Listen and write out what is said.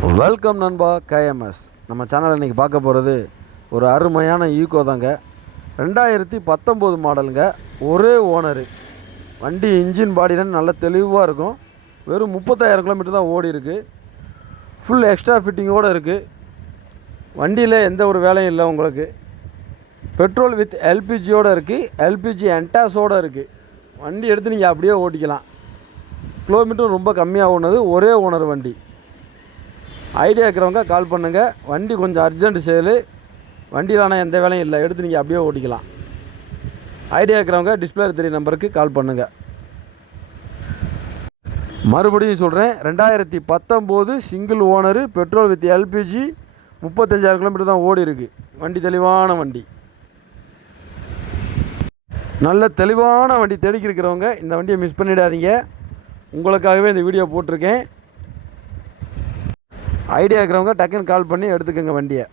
Welcome நண்பா KMS நம்ம சேனலில் இன்றைக்கி பார்க்க போகிறது ஒரு அருமையான ஈகோ தாங்க. ரெண்டாயிரத்தி பத்தொம்போது மாடலுங்க. ஒரே ஓனரு வண்டி இன்ஜின் பாடினு நல்ல தெளிவாக இருக்கும். வெறும் முப்பத்தாயிரம் கிலோமீட்டர் தான் ஓடி இருக்குது ஃபுல் எக்ஸ்ட்ரா ஃபிட்டிங்கோடு இருக்குது வண்டியில் எந்த ஒரு வேலையும் இல்லை உங்களுக்கு. பெட்ரோல் வித் எல்பிஜியோடு இருக்குது எல்பிஜி என்டாஸோடு இருக்குது வண்டி எடுத்து நீங்கள் அப்படியே ஓட்டிக்கலாம். கிலோமீட்டரும் ரொம்ப கம்மியாக ஓனது ஒரே ஓனர் வண்டி. ஐடியா இருக்கிறவங்க கால் பண்ணுங்கள் வண்டி கொஞ்சம் அர்ஜென்ட் சேலு வண்டியில் ஆனால் எந்த வேலையும் இல்லை. எடுத்து நீங்கள் அப்படியே ஓட்டிக்கலாம். ஐடியா இருக்கிறவங்க டிஸ்பிளே தெரிய நம்பருக்கு கால் பண்ணுங்கள் மறுபடியும் சொல்கிறேன் ரெண்டாயிரத்தி பத்தொம்போது single owner petrol with LPG முப்பத்தஞ்சாயிரம் கிலோமீட்டர் தான் ஓடி இருக்கு. வண்டி தெளிவான வண்டி. நல்ல தெளிவான வண்டி தேடிக்கி இருக்கிறவங்க இந்த வண்டியை மிஸ் பண்ணிடாதீங்க. உங்களுக்காகவே இந்த வீடியோ போட்டிருக்கேன். ஐடியா இருக்கிறவங்க டக்குன்னு கால் பண்ணி எடுத்துக்கோங்க வண்டியை.